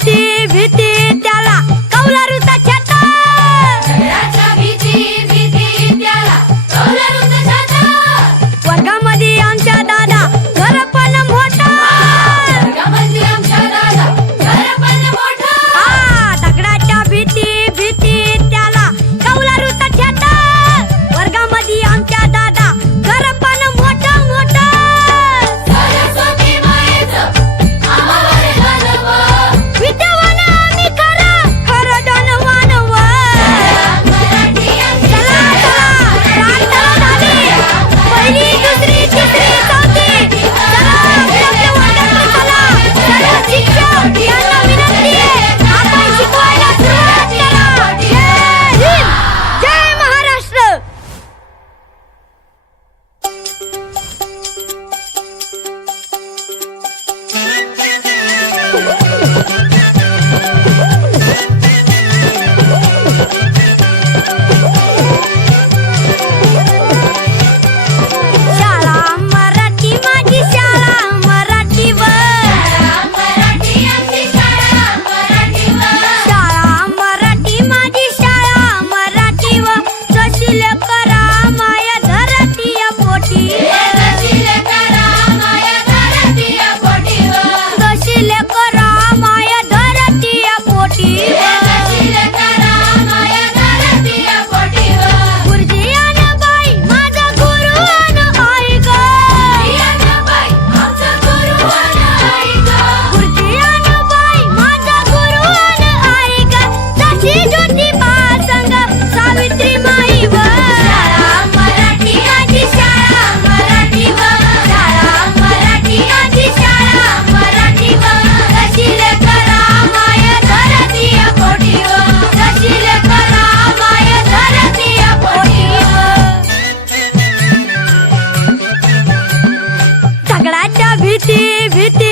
भीती भीती त्याला कौलारूचा छाता. दगडाच्या भीती भीती त्याला कौलारूचा छाता. वर्गामध्ये आमच्या दादा घर पण मोठा. वर्गामध्ये आमच्या दादा घर पण मोठा. दगडाच्या भीती भीती त्याला कौलारूचा छाता. वर्गामध्ये आमच्या दादा घर पण मोठा मोठा. सरस्वती मायेचं आम्हावर दानव. विद्यावान आम्ही खरं खरं धनवान व. मराठी आमची चला चला प्रार्थना झाली. पहिली दुसरी तिसरी चौथी. चला आपल्या वर्गात चला. सर्व शिक्षक यांना विनंती आहे, आपण शिकवायला सुरुवात करा. जय हिंद, जय महाराष्ट्र. शाळा मराठी माझी शाळा मराठी व. मराठी आमची शाळा मराठीवर. शाळा मराठी माझी शाळा मराठी व. जशी लेकरा माया धरती पोटी. जशी लेकरा माया धरतीया पोटीवर. जशी लेकरा माया धरती पोटी. जशी लेकरा माया धरतीया पोटीवर. गुरुजी अन बाई माझा गुरु अन आई ग. बाई आमचा गुरु आणि आई गं. गुरुजी अन बाई माझा गुरु अन आई ग. जशी ज्योतिबा संग सावित्री माई व. शाळा मराठी आजी शाळा मराठीवर. शाळा मराठी आजी शाळा मराठीवर. जशी लेकरा माया धरतीया पोटीवर. जशी लेकरा माया धरतीया पोटीवर. दगडाच्या भीती भीती